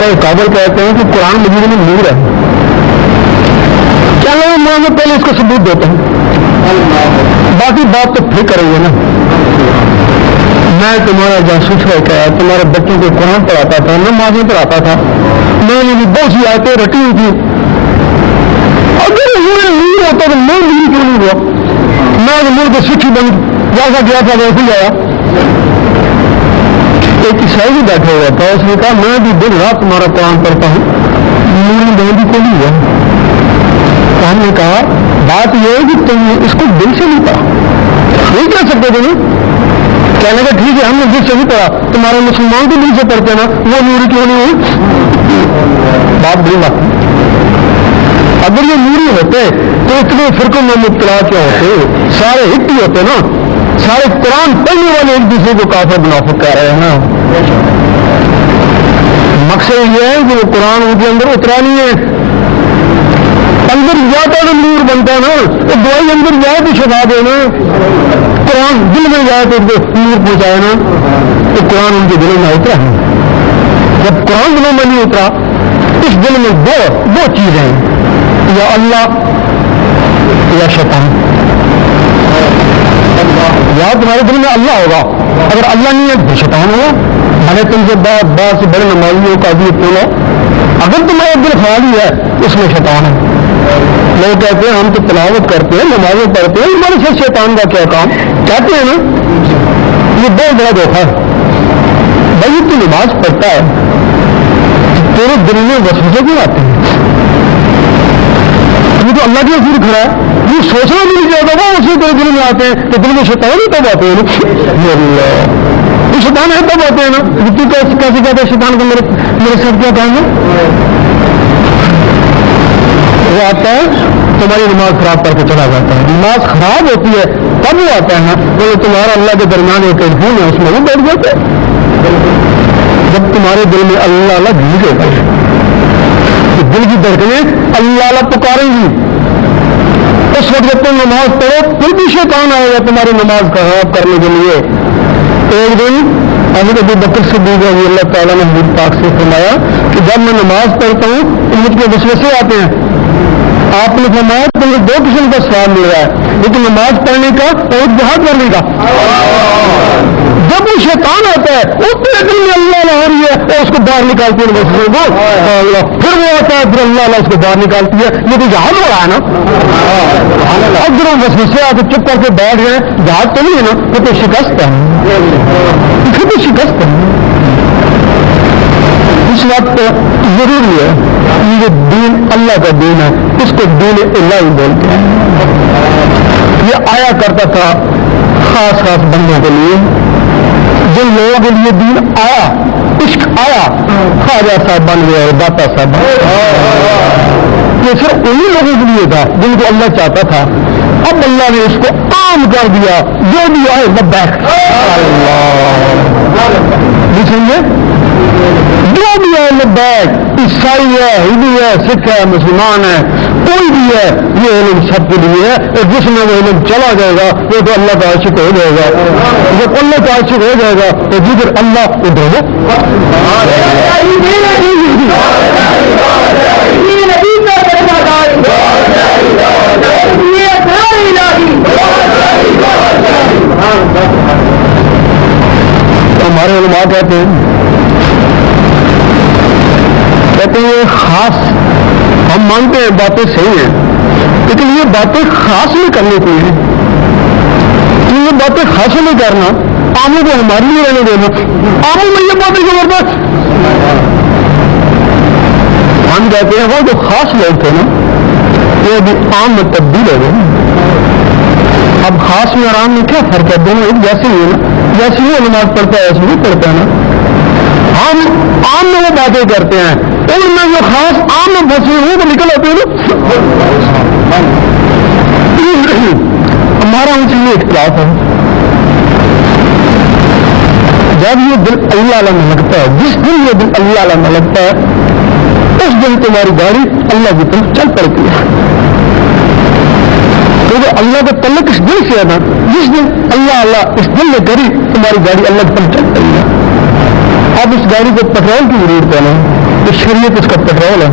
ہمارے قابل کہتے ہیں کہ قرآن مجید میں نور ہے. چلو میں پہلے اس کو ثبوت دیتا ہوں, باقی بات تو پھر کریں گے نا. میں تمہارا جاسوس ہے کیا؟ تمہارے بچوں کو قرآن پڑھاتا تھا, نمازیں پڑھاتا تھا, میں نے بھی بہت سی آیتیں رٹی ہوئی تھی. اگر یہ نہیں ہوتا تو میں نہیں کیوں نہیں ہوا؟ میں ملک سکھی بن جیسا گیا تھا ویسے ہی آیا. ایک عیسائی بھی بیٹھا ہوا تھا, اس نے کہا میں بھی دن رات تمہارا قرآن پڑھتا ہوں, میری بہن کو نہیں ہوا. تو ہم نے کہا بات یہ ہے کہ تم نے اس کو دل سے نہیں پڑھا. نہیں کہہ سکتے تمہیں کہنے کا ٹھیک ہے ہم نے دل سے نہیں پڑھا, تمہارے مسلمان بھی دل سے پڑھتے نا, وہ نوری کیوں نہیں ہوئی؟ بات بڑی بات. اگر یہ نوری ہوتے تو اتنے فرقوں میں مبتلا کیا ہوتے؟ سارے ہٹ ہی ہوتے نا, سارے قرآن پڑھنے والے ایک دوسرے کو کافر منافق کہہ رہے ہیں نا. مقصد یہ ہے کہ وہ قرآن ان کے اندر اترا نہیں ہے, اندر جاتا تو نور بنتا نا, وہ دوائی اندر جائے تو شفا دے نا, قرآن دل میں جائے تو نور پہنچائے نا. تو قرآن ان کے دلوں میں اترا ہے. جب قرآن دلوں میں نہیں اترا, اس دل میں دو چیزیں ہیں, یا اللہ یا شیطان. یا تمہارے دل میں اللہ ہوگا, اگر اللہ نہیں ہے تو شیطان ہوگا. میں نے تم سے باہر سے بڑے نمازیوں کا بھی بولا, اگر تمہارا دل خالی ہے اس میں شیطان ہے. لوگ کہتے ہیں ہم تو تلاوت کرتے ہیں, نمازیں پڑھتے ہیں, ہمارے سے شیطان کا کیا کام؟ کہتے ہیں نا, یہ بہت بڑا دھوکہ ہے. بھائی تو نماز پڑھتا ہے, تیرے دل میں وسوسے کیوں آتے ہیں؟ یہ تو اللہ کے حضور کھڑا ہے, یہ سوچنا بھی نہیں چاہتا, وہ اسی طرح دل میں آتے ہیں. تو دل میں شیطان ہی تب آتے ہیں, یہ شیطان ہے تب آتے ہیں نا. تو کیسے کہتے ہیں شیطان کو میرے ساتھ کیا کہیں گے؟ وہ آتا ہے تمہاری نماز خراب کر کے چلا جاتا ہے. نماز خراب ہوتی ہے تب وہ آتا ہے نا, وہ تمہارا اللہ کے درمیان ایک ٹیلیفون ہے, اس میں وہ بیٹھ جاتے ہیں. جب تمہارے دل میں اللہ اللہ گھومے گا, دل کی دھڑکنیں اللہ اللہ پکاریں گی, اس وقت جب تم نماز پڑھو پھر بھی شیطان آئے گا تمہاری نماز خراب کرنے کے لیے. ایک دن حضرت ابو بکر صدیق رضی اللہ تعالیٰ نے حضور پاک سے فرمایا کہ جب میں نماز پڑھتا ہوں تو مجھ کے وسوسے آتے ہیں. آپ نے فرمایا تمہیں دو قسم کا سوال مل رہا ہے, لیکن نماز پڑھنے کا اور جہاد کرنے کا. جب وہ شیطان آتا ہے اس کے دل میں اللہ اللہ ہو رہی ہے, اور اس کو باہر نکالتی ہے وسوسے کو, پھر وہ آتا ہے پھر اللہ اللہ اس کو باہر نکالتی ہے. یہ تو جہاد ہو رہا ہے نا. اب جو وسوسے آ کے چپ کر کے بیٹھ گئے, جہاد تو نہیں ہے نا, وہ تو شکست ہے, پھر تو شکست ہے. اس وقت ضروری ہے یہ دین اللہ کا دین ہے, اس کو دین الہی بولتے ہیں. یہ آیا کرتا تھا خاص خاص بندوں کے لیے, جن لوگوں کے لیے دین آیا, عشق آیا, خواجہ صاحب بن گئے اور داتا صاحب بن گئے. یہ صرف انہیں لوگوں کے لیے تھا جن کو اللہ چاہتا تھا. اب اللہ نے اس کو عام کر دیا, جو بھی آئے لبیک سمجھے, جو بھی ہے لبیک, عیسائی ہے, ہندو ہے, سکھ ہے, مسلمان ہے, کوئی بھی ہے, یہ علم سب کے لیے ہے. اور جس میں وہ علم چلا جائے گا وہ تو اللہ کا عاشق ہو جائے گا. جب اللہ کا عاشق ہو جائے گا تو جدھر اللہ ادھر ہے. ہمارے علماء کہتے ہیں یہ خاص, ہم مانتے ہیں باتیں صحیح ہیں, لیکن یہ باتیں خاص نہیں کرنے کو ہیں. یہ باتیں خاص نہیں کرنا, عاموں کو ہمارے لیے رہنے دینا. عاموں میں یہ باتیں جو بات ہم کہتے ہیں وہ جو خاص لوگ تھے نا وہ ابھی عام میں تبدیل ہو گئے. اب خاص میں اور عام میں کیا فرق ہے؟ دونوں ایک جیسے ہی ہے نا, جیسے ہی نماز پڑھتا ہے ایسے نہیں پڑھتا ہے نا. ہم عام میں وہ باتیں کرتے ہیں, ان میں جو خاص عام میں پھنسے ہوئے وہ نکل آتے ہیں نا. ہمارا ان سے یہ اختلاف ہے. جب یہ دل اللہ علیہ میں لگتا ہے, جس دن یہ دل اللہ علیہ میں لگتا ہے اس دن تمہاری گاڑی اللہ کی طرف چل پڑتی ہے. کیونکہ اللہ کا تعلق اس دل سے ہے نا, جس دن اللہ اللہ اس دل میں کری تمہاری گاڑی اللہ کی طرف چل پڑی ہے. اب اس گاڑی کو پیٹرول کی ضرورت ہے نا, تو شریعت اس کا پیٹرول ہے.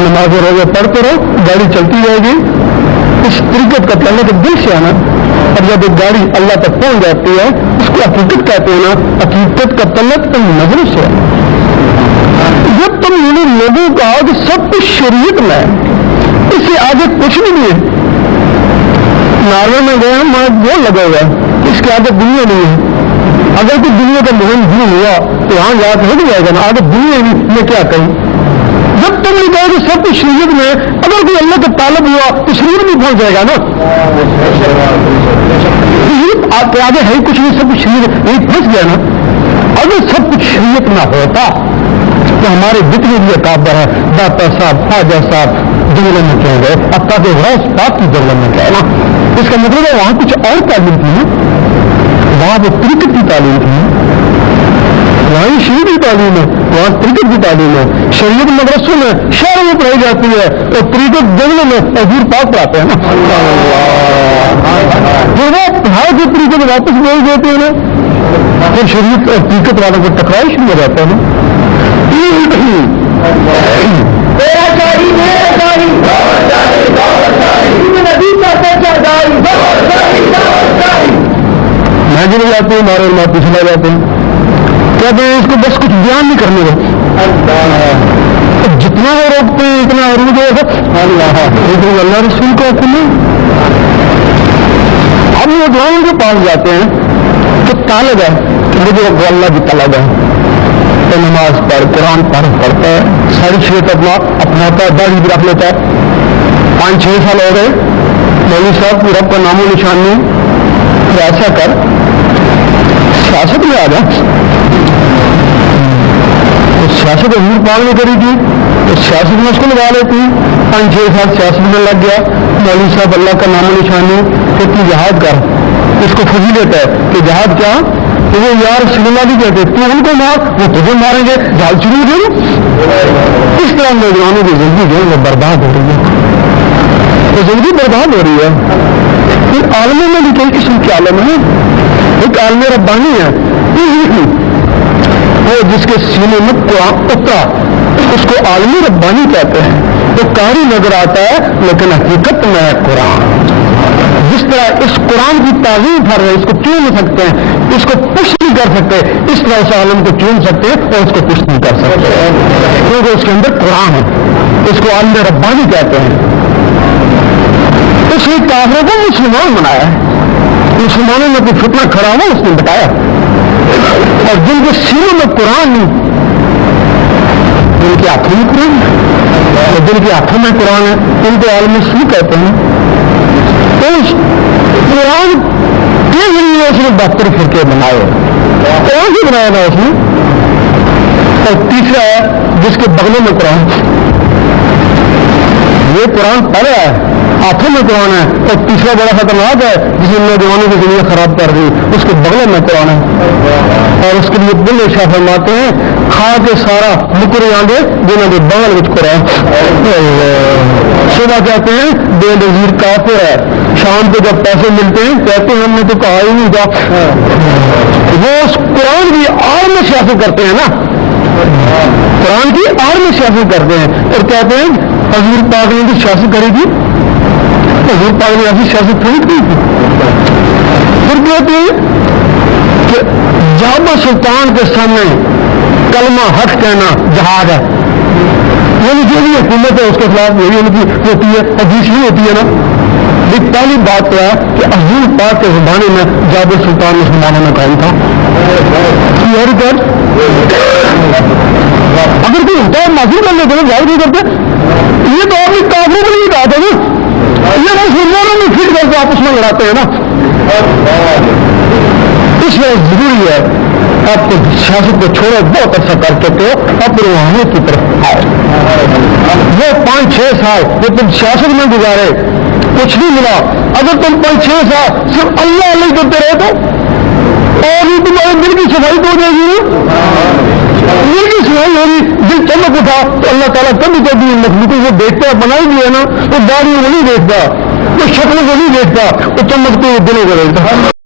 نماز روزے پڑھتے رہو, گاڑی چلتی رہے گی. اس طریقت کا تعلق دل سے آنا. اور جب ایک گاڑی اللہ تک پہنچ جاتی ہے اس کو حقیقت کہتے ہیں نا. حقیقت کا تعلق تم نظر سے ہے. جب تم لوگوں کا کہ سب کچھ شریعت میں ہے, اس سے آگے کچھ نہیں ہے. ناروے میں گئے ہم, وہ لگا ہوا ہے اس کے آگے دنیا نہیں ہے. اگر کوئی دنیا کا مہم بھی ہوا تو وہاں جا کے ہو جائے گا نا. آگے دنیا میں کیا کہیں. جب تم نے کہا کہ سب کچھ شریعت میں, اگر کوئی اللہ کا طالب ہوا تو شریعت بھی پہنچ جائے گا نا. آپ کے آگے ہے کچھ نہیں, سب کچھ شریعت یہی پھنس گیا نا. اگر سب کچھ شریعت نہ ہوتا تو ہمارے جتنے بھی اکابر ہیں, داتا صاحب, خواجہ صاحب جنگلوں میں کہہ گئے, اب تک غوث پاک کی جنگلوں میں کہے نا. اس کا مطلب ہے وہاں کچھ اور تعلیم تھی نا. وہاں وہ کرکٹ کی تعلیم تھی, وہاں شریعت کی تعلیم ہے, وہاں کرکٹ کی تعلیم ہے. شریعت مدرسوں میں شہروں میں پڑھائی جاتی ہے اور کرکٹ جنگلوں میں حضور پاک پڑھاتے ہیں نا. پھر وہ پڑھائی کے طریقے میں واپس بھیج دیتے ہیں نا. پھر شریعت اور کرکٹ والوں کو ٹکرائی شروع ہو جاتا ہے نا. میں بھی نہیں جاتے ہیں, ہمارے ماں پیچھے جاتے ہیں, کہتے ہیں اس کو بس کچھ بیان نہیں کرنے دو. جتنا وہ روکتے ہیں اتنا عروج ہے. اللہ رسول کو حکم ہے. ہم نوجوانوں کے پاس جاتے ہیں تو طالب ہے کہ مجھے اللہ کی طلب ہے, تو نماز پڑھ, قرآن پڑھتا ہے, ساری شریعت اپناتا ہے, داڑھی بھی رکھ لیتا ہے. 5-6 سال ہو گئے, مولوی صاحب کی رب کا نام و نشان نہیں. تو ایسا کر سیاست میں آ جا. سیاست حضور پاک نے کری تھی تو سیاست میں اس کو لگا لیتی. 5-6 سال سیاست میں لگ گیا. مولوی صاحب اللہ کا نام و نشان نہیں, کہ تو جہاد کر. اس کو فضیلت ہے کہ جہاد کیا, تو وہ یار سنیما بھی کہتے تو ان کو مار, وہ تجھے ماریں گے, جہاد شروع ہو گئی. اس طرح نوجوانوں کی زندگی جو ہے وہ برباد ہو رہی ہے, تو زندگی برباد ہو رہی ہے. پھر عالموں میں بھی کئی قسم کے عالم ہیں. ایک عالم ربانی ہے وہ جس کے سینے میں قرآن اترا, اس کو عالم ربانی کہتے ہیں. وہ قاری نظر آتا ہے لیکن حقیقت میں ہے قرآن. جس طرح اس قرآن کی تعظیم کر رہے, اس کو چون نہیں سکتے ہیں, اس کو پش نہیں کر سکتے, اس طرح اس عالم کو چون سکتے ہیں اور اس کو پش نہیں کر سکتے کیونکہ اس کے اندر قرآن ہے. اس کو عالم ربانی کہتے ہیں. اس نے کافروں کو مسلمان بنایا ہے. مسلمانوں میں کوئی فتنہ کھڑا ہوا اس نے بتایا, اور جن کے سینوں میں قرآن نہیں, جن کے ہاتھوں میں قرآن ہے, اور جن کے ہاتھوں میں قرآن ہے ان کو عالم سو کہتے ہیں. تو اس قرآن کے ذریعے اس نے 72 فرقے بنائے. قرآن سے بنایا تھا اس نے. اور تیسرا ہے جس کے بغلوں میں قرآن, یہ قرآن پڑھا ہے, ہاتھوں میں قرآن ہے. اور تیسرا بڑا خطرناک ہے جس نے نوجوانوں کی زندگی خراب کر دی, اس کے بغلوں میں قرآن ہے. اور اس کے لیے بل شاہ فرماتے ہیں, کھا کے سارا مکر آنگے جنہوں کے بغل میں قرآن. صبح کہتے ہیں بے نظیر کافر ہے, شام کو جب پیسے ملتے ہیں کہتے ہیں ہم نے تو کہا ہی نہیں تھا. وہ اس قرآن کی آڑ میں سیاست کرتے ہیں نا, قرآن کی آڑ میں سیاست کرتے ہیں اور کہتے ہیں حضور پاک نے بھی سیاست کری تھی. حضور پاک نے ایسی سیاست تھوڑی کی تھی. پھر کہتے ہیں کہ جہاں سلطان کے سامنے کلمہ حق کہنا جہاد ہے. یعنی جو بھی حکومت ہے اس کے خلاف یہی ان کی ہوتی ہے, حدیث ہی ہوتی ہے نا. یہ پہلی بات تو ہے کہ حضور پاک کے زمانے میں جاب سلطان مسلمانوں میں قائم تھا. اگر کوئی ہوتا ہے معافی کر لیتے ہیں, ظاہر نہیں کرتے. یہ تو آپ نے کافروں کو نہیں کہا تھا نا, یہ مسلمانوں میں پھر کر کے آپس میں لڑاتے ہیں نا. اس لیے ضروری ہے آپ کو سیاست کو چھوڑو, بہت عرصہ کر چکے ہو, اب روحانیت کی طرف آؤ. وہ 5-6 سال جو تم سیاست میں گزارے کچھ نہیں ملا. اگر تم 5-6 سال صرف اللہ اللہ کرتے رہے تو اور بھی تمہارے دل کی صفائی تو ہو جائے گی. دل کی صفائی ہوگی, دل چمک اٹھا تو اللہ تعالیٰ کبھی کبھی مخلوقوں کو دیکھتا ہے, بنائی بھی ہے نا, وہ داڑھی کو نہیں دیکھتا, وہ شکل کو نہیں دیکھتا, وہ چمکتے ہوئے دلوں کو دیکھتا.